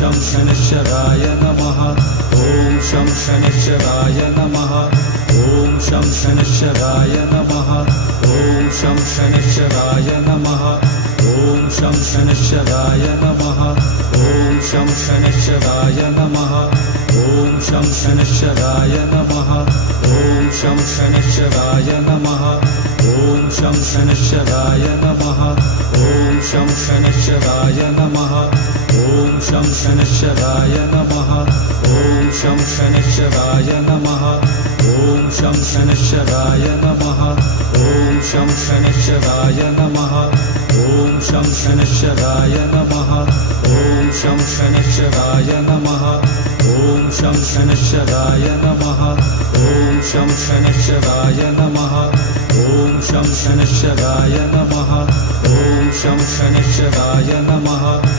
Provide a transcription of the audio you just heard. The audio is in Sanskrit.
शं शनैश्चराय नमः। ॐ शं शनैश्चराय नमः। ॐ शं शनैश्चराय नमः। ॐ शं शनैश्चराय नमः। ॐ शं शनैश्चराय नमः। ॐ शं शनैश्चराय नमः। ॐ शं शनैश्चराय नमः। ॐ शं शनैश्चराय नमः। ॐ शं शनैश्चराय नमः। ॐ शं शनैश्चराय नमः। ॐ शं शनैश्चराय नमः। ॐ शं शनैश्चराय नमः। ॐ शं शनैश्चराय नमः। ॐ शं शनैश्चराय नमः। ॐ शं शनैश्चराय नमः। ॐ शं शनैश्चराय नमः। ॐ शं शनैश्चराय नमः। ॐ शं शनैश्चराय नमः। ॐ शं शनैश्चराय नमः। ॐ शं शनैश्चराय नमः।